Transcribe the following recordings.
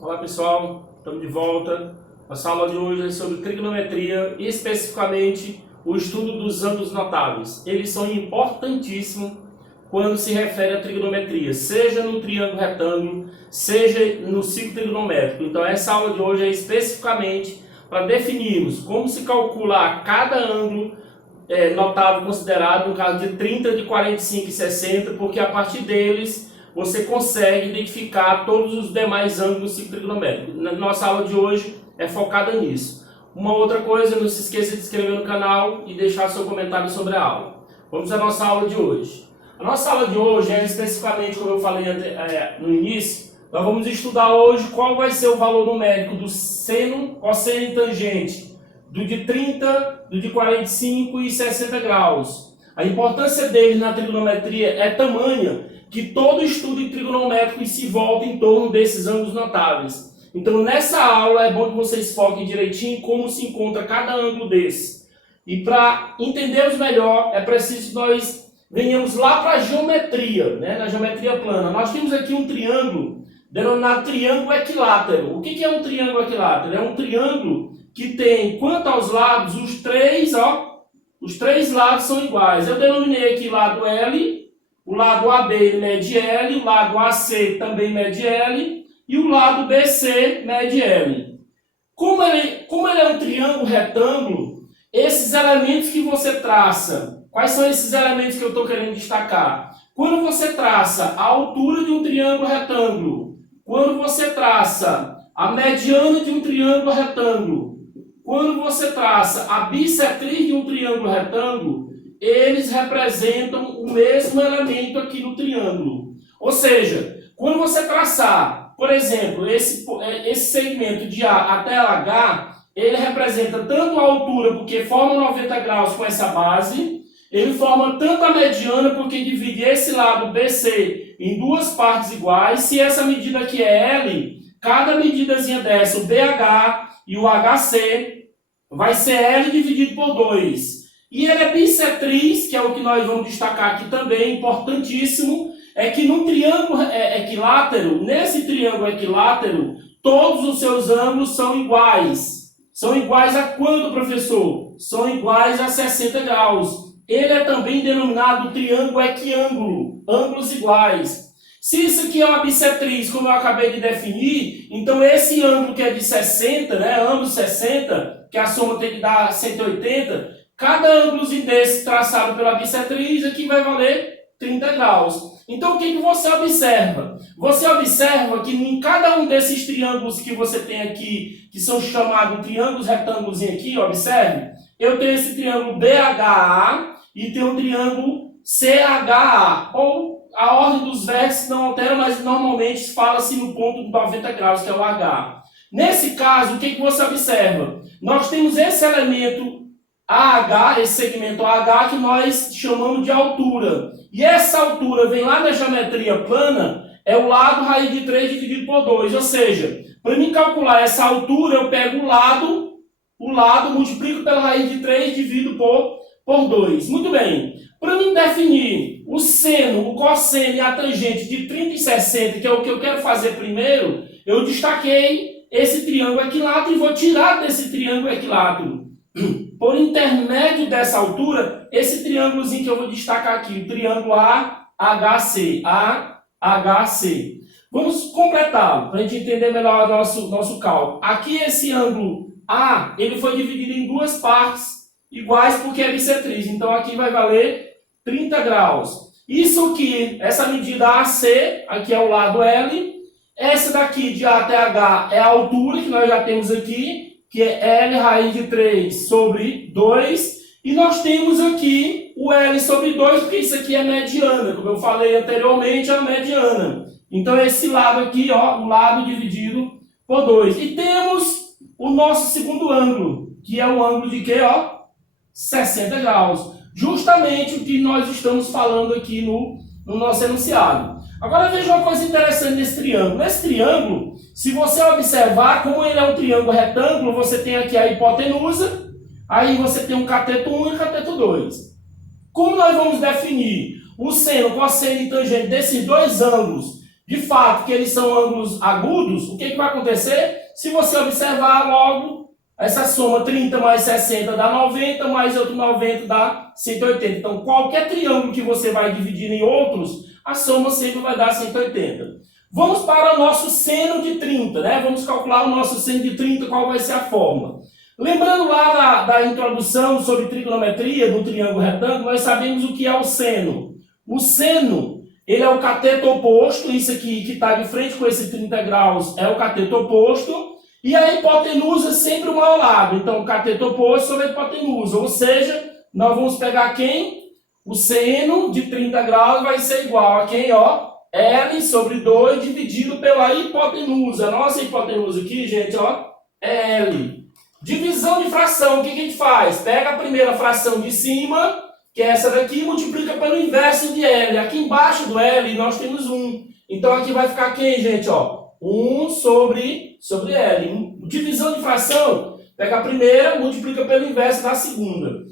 Olá pessoal, estamos de volta. Nossa aula de hoje é sobre trigonometria e especificamente o estudo dos ângulos notáveis. Eles são importantíssimos quando se refere à trigonometria, seja no triângulo retângulo, seja no ciclo trigonométrico. Então essa aula de hoje é especificamente para definirmos como se calcula cada ângulo notável considerado, no caso de 30, de 45 e 60, porque a partir deles você consegue identificar todos os demais ângulos do ciclo trigonométrico. Na nossa aula de hoje é focada nisso. Uma outra coisa, não se esqueça de se inscrever no canal e deixar seu comentário sobre a aula. Vamos à nossa aula de hoje. A nossa aula de hoje é especificamente, como eu falei no início, nós vamos estudar hoje qual vai ser o valor numérico do seno, cosseno e tangente, do de 30, do de 45 e 60 graus. A importância dele na trigonometria é tamanha que todo estudo em trigonométrico se volta em torno desses ângulos notáveis. Então, nessa aula, é bom que vocês foquem direitinho como se encontra cada ângulo desse. E para entendermos melhor, é preciso que nós venhamos lá para a geometria, né? Na geometria plana. Nós temos aqui um triângulo denominado triângulo equilátero. O que é um triângulo equilátero? É um triângulo que tem, quanto aos lados, os três lados são iguais. Eu denominei aqui lado L, o lado AB mede L, o lado AC também mede L e o lado BC mede L. Como ele é um triângulo retângulo, esses elementos que você traça, quais são esses elementos que eu estou querendo destacar? Quando você traça a altura de um triângulo retângulo, quando você traça a mediana de um triângulo retângulo, quando você traça a bissetriz de um triângulo retângulo, eles representam o mesmo elemento aqui no triângulo. Ou seja, quando você traçar, por exemplo, esse segmento de A até H, ele representa tanto a altura, porque forma 90 graus com essa base, ele forma tanto a mediana, porque divide esse lado BC em duas partes iguais. Se essa medida aqui é L, cada medidazinha dessa, o BH e o HC, vai ser L dividido por 2. E ele é bissetriz, que é o que nós vamos destacar aqui também, importantíssimo, é que no triângulo equilátero, nesse triângulo equilátero, todos os seus ângulos são iguais. São iguais a quanto, professor? São iguais a 60 graus. Ele é também denominado triângulo equiângulo, ângulos iguais. Se isso aqui é uma bissetriz, como eu acabei de definir, então esse ângulo que é de 60, né, ângulo 60, que a soma tem que dar 180, cada ângulozinho desse traçado pela bissetriz aqui vai valer 30 graus. Então o que você observa? Você observa que em cada um desses triângulos que você tem aqui, que são chamados triângulos retângulos aqui, observe, eu tenho esse triângulo BHA e tenho um triângulo CHA, ou a ordem dos vértices não altera, mas normalmente fala-se no ponto de 90 graus, que é o H. Nesse caso, o que você observa? Nós temos esse elemento AH, esse segmento AH, que nós chamamos de altura. E essa altura vem lá da geometria plana, é o lado raiz de 3 dividido por 2. Ou seja, para mim calcular essa altura, eu pego o lado multiplico pela raiz de 3 divido por 2. Muito bem. Para mim definir o seno, o cosseno e a tangente de 30 e 60, que é o que eu quero fazer primeiro, eu destaquei esse triângulo equilátero e vou tirar desse triângulo equilátero, por intermédio dessa altura, esse triângulozinho que eu vou destacar aqui, o triângulo AHC. AHC. Vamos completá-lo, para a gente entender melhor o nosso cálculo. Aqui esse ângulo A, ele foi dividido em duas partes iguais porque é bissetriz. Então aqui vai valer 30 graus. Isso aqui, essa medida AC, aqui é o lado L. Essa daqui de A até H é a altura que nós já temos aqui, que é L raiz de 3 sobre 2. E nós temos aqui o L sobre 2, porque isso aqui é mediana. Como eu falei anteriormente, é a mediana. Então esse lado aqui, ó, o lado dividido por 2. E temos o nosso segundo ângulo, que é o ângulo de quê? Ó, 60 graus. Justamente o que nós estamos falando aqui no nosso enunciado. Agora veja uma coisa interessante nesse triângulo. Nesse triângulo, se você observar, como ele é um triângulo retângulo, você tem aqui a hipotenusa, aí você tem um cateto 1 e um cateto 2. Como nós vamos definir o seno, cosseno e tangente desses dois ângulos de fato que eles são ângulos agudos, o que, que vai acontecer? Se você observar logo, essa soma 30 mais 60 dá 90, mais outro 90 dá 180. Então, qualquer triângulo que você vai dividir em outros, a soma sempre vai dar 180. Vamos para o nosso seno de 30, né? Vamos calcular o nosso seno de 30, qual vai ser a fórmula. Lembrando lá da introdução sobre trigonometria do triângulo retângulo, nós sabemos o que é o seno. O seno, ele é o cateto oposto, isso aqui que está de frente com esse 30 graus é o cateto oposto, e a hipotenusa sempre um ao lado. Então, o cateto oposto sobre a hipotenusa, ou seja, nós vamos pegar quem? O seno de 30 graus vai ser igual a quem, ó? L sobre 2 dividido pela hipotenusa. Nossa hipotenusa aqui, gente, ó, é L. Divisão de fração, o que a gente faz? Pega a primeira fração de cima, que é essa daqui, e multiplica pelo inverso de L. Aqui embaixo do L nós temos 1. Então aqui vai ficar quem, gente? Ó, 1 sobre L. Divisão de fração, pega a primeira, multiplica pelo inverso da segunda. O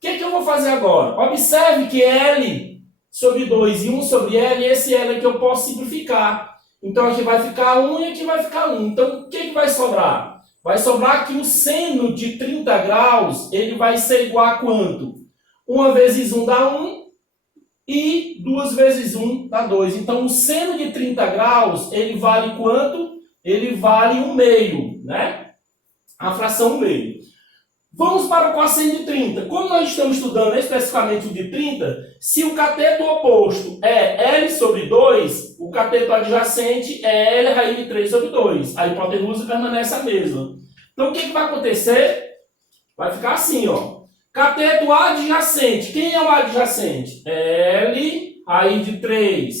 que eu vou fazer agora? Observe que L sobre 2 e 1 sobre L, esse L aqui eu posso simplificar. Então aqui vai ficar 1 e aqui vai ficar 1. Então o que vai sobrar? Vai sobrar que o seno de 30 graus, ele vai ser igual a quanto? 1 vezes 1 dá 1 e 2 vezes 1 dá 2. Então, o seno de 30 graus, ele vale quanto? Ele vale 1/2, né? A fração 1/2. Vamos para o cosseno de 30. Como nós estamos estudando especificamente o de 30, se o cateto oposto é L sobre 2, o cateto adjacente é L raiz de 3 sobre 2. A hipotenusa permanece a mesma. Então, o que vai acontecer? Vai ficar assim, ó. Cateto adjacente. Quem é o adjacente? L raiz de 3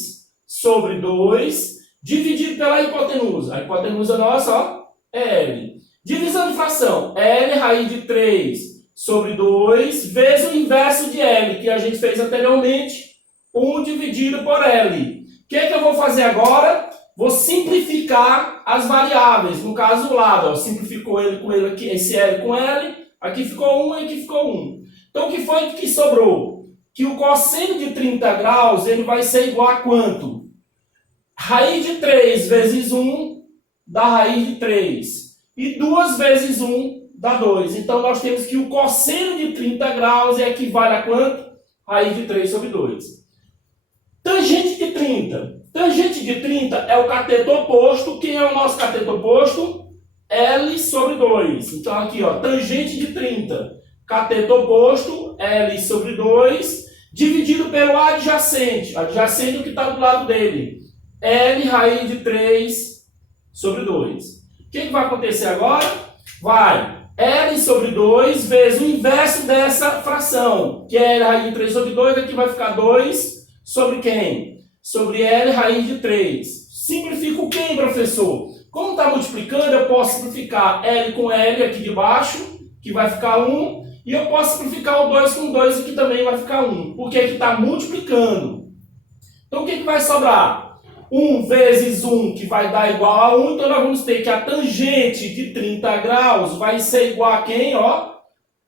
sobre 2, dividido pela hipotenusa. A hipotenusa nossa, ó, é L. Divisão de fração, L raiz de 3 sobre 2, vezes o inverso de L, que a gente fez anteriormente, 1 dividido por L. O que eu vou fazer agora? Vou simplificar as variáveis, no caso o lado, ó, simplificou ele com ele aqui, esse L com L, aqui ficou 1 e aqui ficou 1. Então o que foi que sobrou? Que o cosseno de 30 graus ele vai ser igual a quanto? Raiz de 3 vezes 1 dá raiz de 3. E 2 vezes 1 dá 2. Então, nós temos que o cosseno de 30 graus equivale a quanto? Raiz de 3 sobre 2. Tangente de 30. Tangente de 30 é o cateto oposto. Quem é o nosso cateto oposto? L sobre 2. Então, aqui, ó, tangente de 30. Cateto oposto, L sobre 2, dividido pelo adjacente. Adjacente é o que está do lado dele. L raiz de 3 sobre 2. O que vai acontecer agora? Vai L sobre 2 vezes o inverso dessa fração, que é L raiz de 3 sobre 2, aqui vai ficar 2 sobre quem? Sobre L raiz de 3. Simplifico quem, professor? Como está multiplicando, eu posso simplificar L com L aqui de baixo, que vai ficar 1, e eu posso simplificar o 2 com 2, que também vai ficar 1, porque aqui está multiplicando. Então o que vai sobrar? 1 vezes 1, que vai dar igual a 1, então nós vamos ter que a tangente de 30 graus vai ser igual a quem? Ó,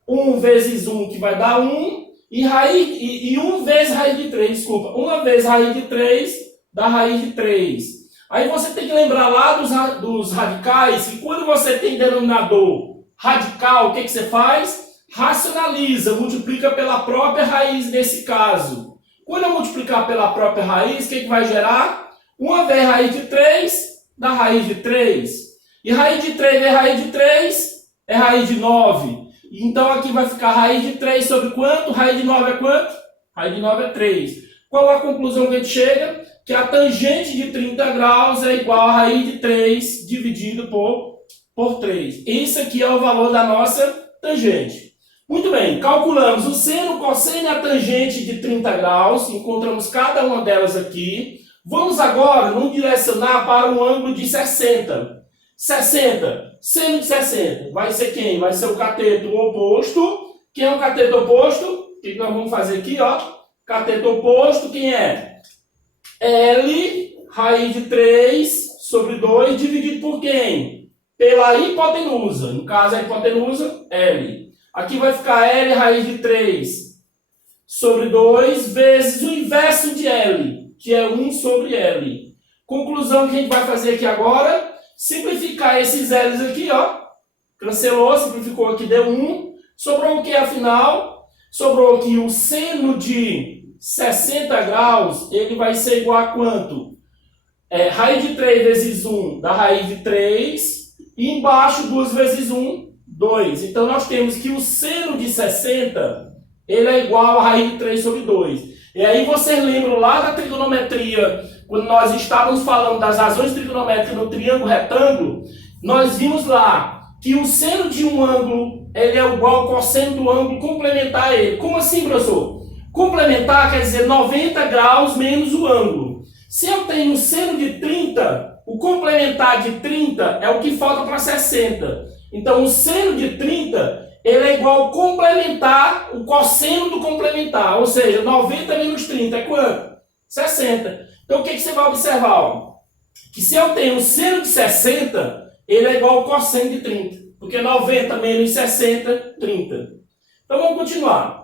1 vezes 1, que vai dar 1, e 1 vezes raiz de 3, desculpa, 1 vezes raiz de 3 dá raiz de 3. Aí você tem que lembrar lá dos radicais, que quando você tem denominador radical, o que você faz? Racionaliza, multiplica pela própria raiz nesse caso. Quando eu multiplicar pela própria raiz, o que vai gerar? 1 vezes raiz de 3 dá raiz de 3. E raiz de 3 vezes raiz de 3 é raiz de 9. Então aqui vai ficar raiz de 3 sobre quanto? Raiz de 9 é quanto? Raiz de 9 é 3. Qual a conclusão que a gente chega? Que a tangente de 30 graus é igual a raiz de 3 dividido por 3. Esse aqui é o valor da nossa tangente. Muito bem, calculamos o seno, o cosseno e a tangente de 30 graus. Encontramos cada uma delas aqui. Vamos agora nos direcionar para um ângulo de 60. 60. Seno de 60. Vai ser quem? Vai ser o cateto oposto. Quem é o cateto oposto? O que nós vamos fazer aqui? Ó? Cateto oposto, quem é? L raiz de 3 sobre 2 dividido por quem? Pela hipotenusa. No caso, a hipotenusa, L. Aqui vai ficar L raiz de 3 sobre 2 vezes o inverso de L, que é 1 sobre L. Conclusão que a gente vai fazer aqui agora, simplificar esses L's aqui, ó. Cancelou, simplificou aqui, deu 1. Sobrou o que afinal? Sobrou aqui o seno de 60 graus, ele vai ser igual a quanto? Raiz de 3 vezes 1 da raiz de 3, e embaixo 2 vezes 1, 2. Então nós temos que o seno de 60, ele é igual a raiz de 3 sobre 2. E aí vocês lembram lá da trigonometria, quando nós estávamos falando das razões trigonométricas no triângulo retângulo, nós vimos lá que o seno de um ângulo ele é igual ao cosseno do ângulo complementar a ele. Como assim, professor? Complementar quer dizer 90 graus menos o ângulo. Se eu tenho seno de 30, o complementar de 30 é o que falta para 60. Então, o seno de 30 ele é igual ao complementar, o cosseno do complementar. Ou seja, 90 menos 30 é quanto? 60. Então, o que você vai observar? Ó? Que se eu tenho o seno de 60, ele é igual ao cosseno de 30. Porque 90 menos 60, 30. Então, vamos continuar.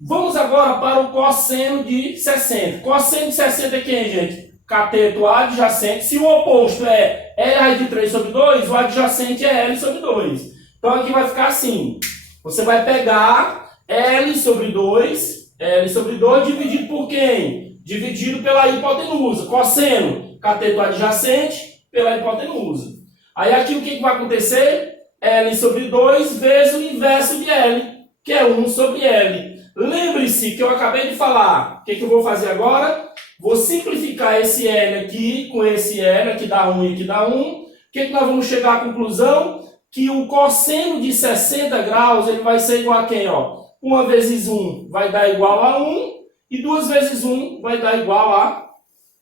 Vamos agora para o cosseno de 60. Cosseno de 60 é quem, gente? Cateto adjacente. Se o oposto é L raiz de 3 sobre 2, o adjacente é L sobre 2. Então aqui vai ficar assim. Você vai pegar L sobre 2 dividido por quem? Dividido pela hipotenusa. Cosseno, cateto adjacente pela hipotenusa. Aí aqui o que vai acontecer? L sobre 2 vezes o inverso de L, que é 1 sobre L. Lembre-se que eu acabei de falar. O que eu vou fazer agora? Vou simplificar esse L aqui com esse L. Aqui dá 1 e aqui dá 1. O que nós vamos chegar à conclusão? Que o cosseno de 60 graus ele vai ser igual a quem? Ó? 1 vezes 1 vai dar igual a 1. E 2 vezes 1 vai dar igual a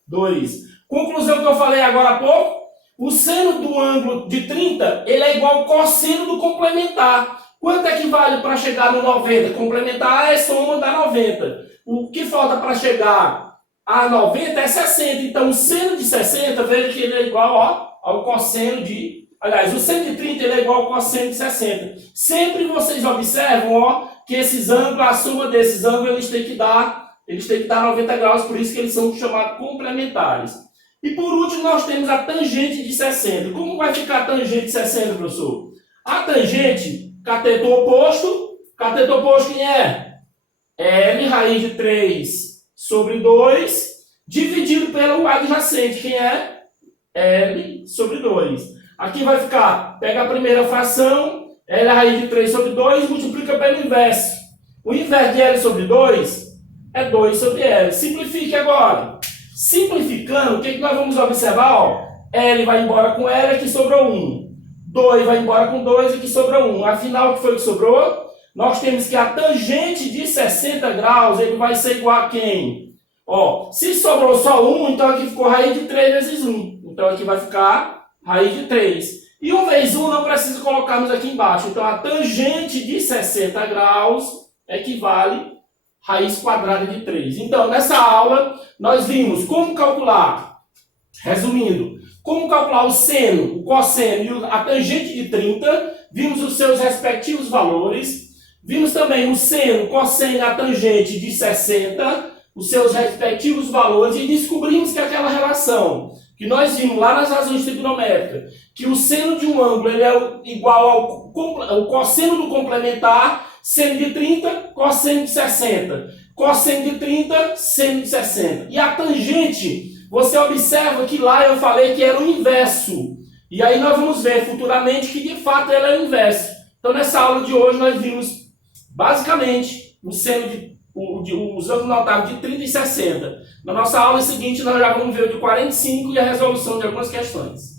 2. Conclusão que eu falei agora há pouco. O seno do ângulo de 30 ele é igual ao cosseno do complementar. Quanto é que vale para chegar no 90? Complementar é soma da 90. O que falta para chegar a 90 é 60. Então, o seno de 60, veja que ele é igual ó, ao cosseno de... Aliás, o seno de 30 ele é igual ao cosseno de 60. Sempre vocês observam ó, que esses ângulos, a soma desses ângulos, eles têm que dar 90 graus, por isso que eles são chamados complementares. E por último, nós temos a tangente de 60. Como vai ficar a tangente de 60, professor? A tangente, cateto oposto quem é? L raiz de 3 sobre 2, dividido pelo adjacente, quem é? L sobre 2. Aqui vai ficar, pega a primeira fração, L raiz de 3 sobre 2, multiplica pelo inverso. O inverso de L sobre 2 é 2 sobre L. Simplifique agora. Simplificando, o que nós vamos observar? Ó, L vai embora com L, aqui sobrou 1. 2 vai embora com 2, aqui sobrou 1. Afinal, o que foi que sobrou? Nós temos que a tangente de 60 graus ele vai ser igual a quem? Ó, se sobrou só 1, então aqui ficou raiz de 3 vezes 1. Então aqui vai ficar raiz de 3. E 1 vezes 1 não precisa colocarmos aqui embaixo. Então a tangente de 60 graus equivale raiz quadrada de 3. Então, nessa aula, nós vimos como calcular, resumindo, como calcular o seno, o cosseno e a tangente de 30, vimos os seus respectivos valores, vimos também o seno, cosseno e a tangente de 60, os seus respectivos valores, e descobrimos que aquela relação que nós vimos lá nas razões trigonométricas, que o seno de um ângulo ele é igual ao cosseno do complementar, seno de 30, cosseno de 60. Cosseno de 30, seno de 60. E a tangente, você observa que lá eu falei que era o inverso. E aí nós vamos ver futuramente que de fato ela é o inverso. Então nessa aula de hoje nós vimos basicamente o seno os ângulos notáveis de 30 e 60. Na nossa aula seguinte nós já vamos ver o de 45 e a resolução de algumas questões.